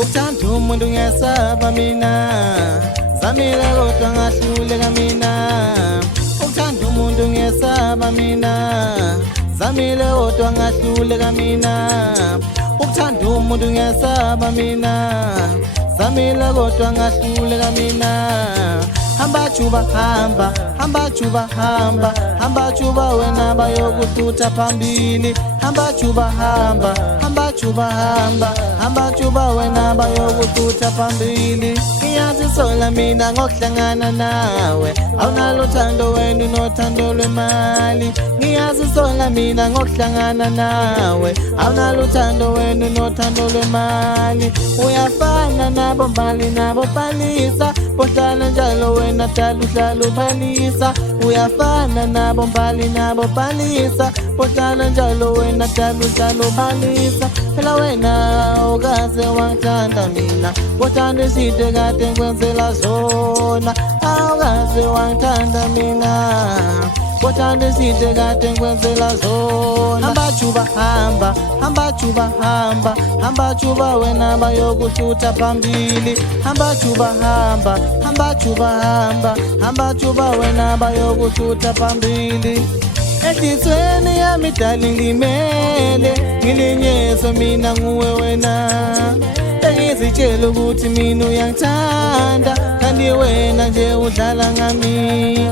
Ukuthanda umuntu ngesaba mina zamile kodwa ngahluleka mina Ukuthanda umuntu ngesaba mina zamile kodwa ngahluleka mina Ukuthanda umuntu ngesaba mina zamile kodwa ngahluleka mina Hamba Juba hamba hamba Juba hamba hamba Juba wena bayokuthutha phambili Hamba Juba hamba hamba Juba hamba Juba wena bayokuthutha phambili Ngiyazi sola mina ngokuhlangana nawe awunalo uthando wena unothando lwemali Ngiyazi sola mina ngokuhlangana nawe awunalo uthando wena unothando lwemali Uyafana nabo mbali nabo balisa Bohlala njalo wena uhlala ubhalisa Uyafana nabo mbali nabo balisa Bohlala njalo wena uhlala ubhalisa Phela wena awukaze wangithanda mina Bothanda izinto kade ngikwenzela zona Awukaze wangithanda mina Bothanda izinto kade ngikwenzela zona Hamba Juba hamba hamba Juba hamba Juba wena bayokuthutha phambili Hamba Juba hamba Juba hamba Juba wena bayokuthutha phambili Ehlizweni yami darling ngimele ngilinyezwe mina nguwe wena Ngizitshela ukuthi mina uyangithanda kanti wena nje udlala ngami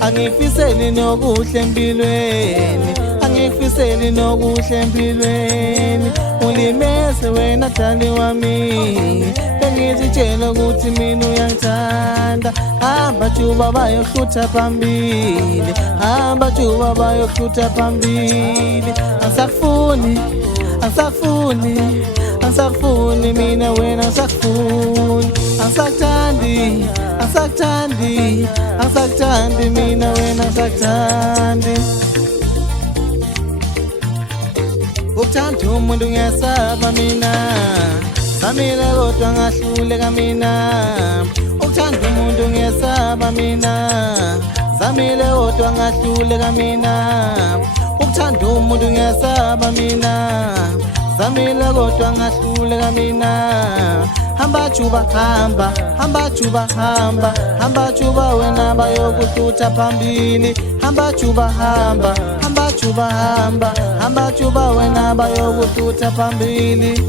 Angifiseli nokuhle empilweni Angifiseli nokuhle empilweni Ulimeze wena dali wami Ngizitshela ukuthi mina uyangithanda Hamba Juba bayokuthutha phambili Hamba Juba bayokuthutha phambili Angisakufuni angisakufuni Angisakufuni mina wena angisakufuni Angisakuthandi angisakuthandi Angisakuthandi mina wena angisakuthandi Ukuthanda umuntu ngesaba mina Zamile kodwa ngahluleka mina Ukuthanda umuntu ngesaba mina Zamile kodwa ngahluleka mina Ukuthanda umuntu ngesaba mina Zamile kodwa ngahluleka mina Hamba Juba hamba Juba hamba Juba wena bayokuthutha phambili Hamba Juba hamba Juba hamba Juba wena bayokuthutha phambili